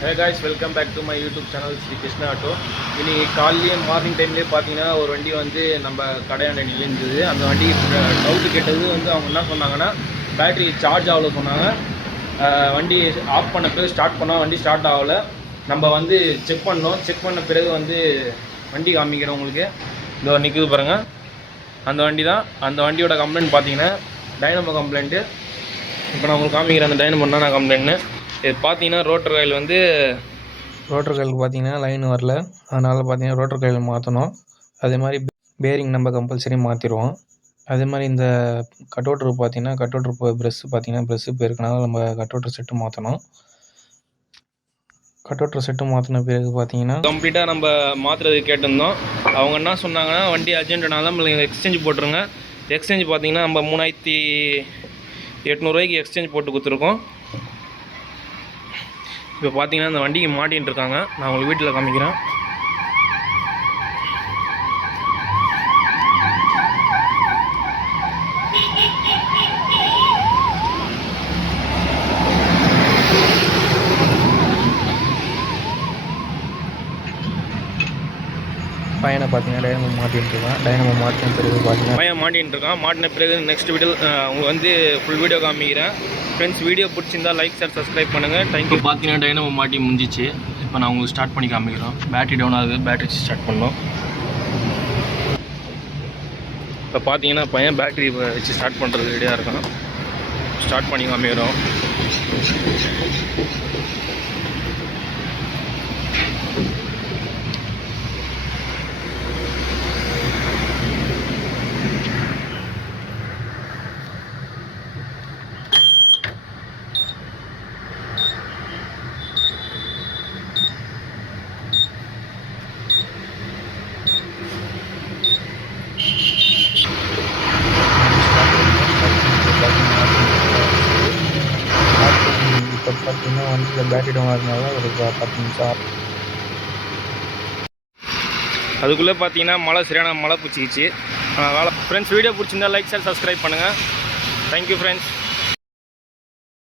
Hey guys, welcome back to my YouTube channel Sri Krishna Auto. இன்னைக்கு காலையிலேயே morning டைம்லேயே பார்த்தீங்கன்னா ஒரு வண்டி வந்து நம்ம கடையாண்ட நிலைஞ்சிது. அந்த வண்டி டவுட்டு கேட்டது வந்து அவங்க என்ன சொன்னாங்கன்னா பேட்டரி சார்ஜ் ஆகல சொன்னாங்க. வண்டி ஆஃப் பண்ண பிறகு ஸ்டார்ட் பண்ணால் வண்டி ஸ்டார்ட் ஆகலை. நம்ம வந்து செக் பண்ணோம். செக் பண்ண பிறகு வந்து வண்டி காமிக்கிறோம் உங்களுக்கு. இந்த நிற்குது பாருங்கள், அந்த வண்டி தான். அந்த வண்டியோட கம்ப்ளைண்ட் பார்த்தீங்கன்னா டைனமோ கம்ப்ளைண்ட்டு. இப்போ நான் உங்களுக்கு காமிக்கிறேன் அந்த டைனமோ என்ன கம்ப்ளைண்ட்னு. இது பார்த்தீங்கன்னா ரோட்டர் காயில் வந்து பார்த்தீங்கன்னா லைன் வரல. அதனால் பார்த்தீங்கன்னா ரோட்டர் காயில் மாற்றணும். அதே மாதிரி பேரிங் நம்ம கம்பல்சரி மாற்றிடுவோம். அதே மாதிரி இந்த கட்டோட்ரு பார்த்தீங்கன்னா ப்ரெஸ்ஸு போயிருக்கனால நம்ம கட்டோட்ரு செட்டு மாற்றணும். கட்டோட்ரு செட்டு மாற்றின பிறகு பார்த்தீங்கன்னா கம்ப்ளீட்டாக நம்ம மாற்றுறது கேட்டிருந்தோம். அவங்க என்ன சொன்னாங்கன்னா வண்டி அர்ஜென்ட்னால நம்மளுக்கு எக்ஸ்சேஞ்ச் போட்டுருங்க. எக்ஸ்சேஞ்ச் பார்த்தீங்கன்னா நம்ம 3800 எக்ஸ்சேஞ்ச் போட்டு கொடுத்துருக்கோம். இப்போ பார்த்தீங்கன்னா அந்த வண்டிக்கு மாட்டின்னு இருக்காங்க. நான் உங்களுக்கு வீட்டில் காமிக்கிறேன். பையனை பார்த்தீங்கன்னா டைனமோ மாட்டின்னு இருக்கான். டைனமோ மாட்டின பிறகு பார்த்தீங்கன்னா பையன் மாட்டின்னு இருக்கான். மாட்டின பிறகு நெக்ஸ்ட் வீடியோ உங்களுக்கு வந்து ஃபுல் வீடியோ காமிக்கிறேன். ஃப்ரெண்ட்ஸ், வீடியோ பிடிச்சிருந்தா லைக் ஷேர் சப்ஸ்கிரைப் பண்ணுங்கள். தேங்க்யூ. பார்த்தீங்கன்னா டைனமோ மாட்டி முடிஞ்சிச்சு. இப்போ நான் உங்களுக்கு ஸ்டார்ட் பண்ணி காமிக்கிறோம். பேட்டரி டவுன் ஆகுது. பேட்டரி ஸ்டார்ட் பண்ணோம். இப்போ பார்த்தீங்கன்னா பையன் பேட்டரி வச்சு ஸ்டார்ட் பண்ணுறது ரெடியாக இருக்கான். ஸ்டார்ட் பண்ணி காமிக்கிறோம். இப்போ பார்த்தீங்கன்னா வண்டியில் பேட்டரி டவுன் ஆகிறதுனால ஒரு 10 நிமிஷம். அதுக்குள்ளே பார்த்தீங்கன்னா மழை சரியான மழை பிடிச்சிக்கிச்சு. ஃப்ரெண்ட்ஸ், வீடியோ பிடிச்சிருந்தா லைக் ஷேர் சப்ஸ்கிரைப் பண்ணுங்கள். Thank you friends.